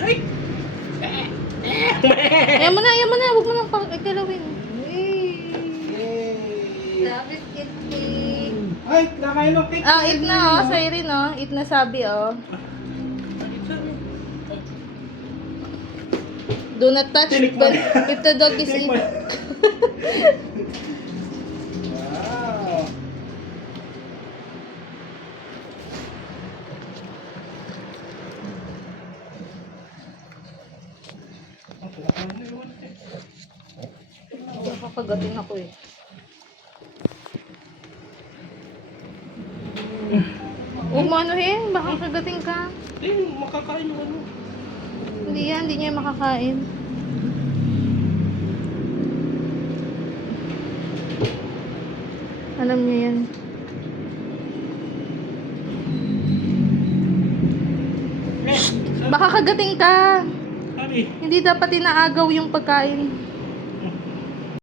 Ay! Ay! Ayaw mo na, ayaw mo na. Huwag mo nang pakikalawin. Sabi kitty. Ay! Nakain ng cake! Ah, eat na oh. Sa'yo rin oh. Eat na sabi oh. Do not touch Tinikman. if the dog is eating. Wow! Nakakagating ako eh. Huwag mo anuhin. Baka kagating ka. Hindi, makakain yung ano. Hindi yan. Hindi niya makakain. Alam niya yan. Baka kagating ka. Sabi, Hindi dapat inaagaw yung pagkain.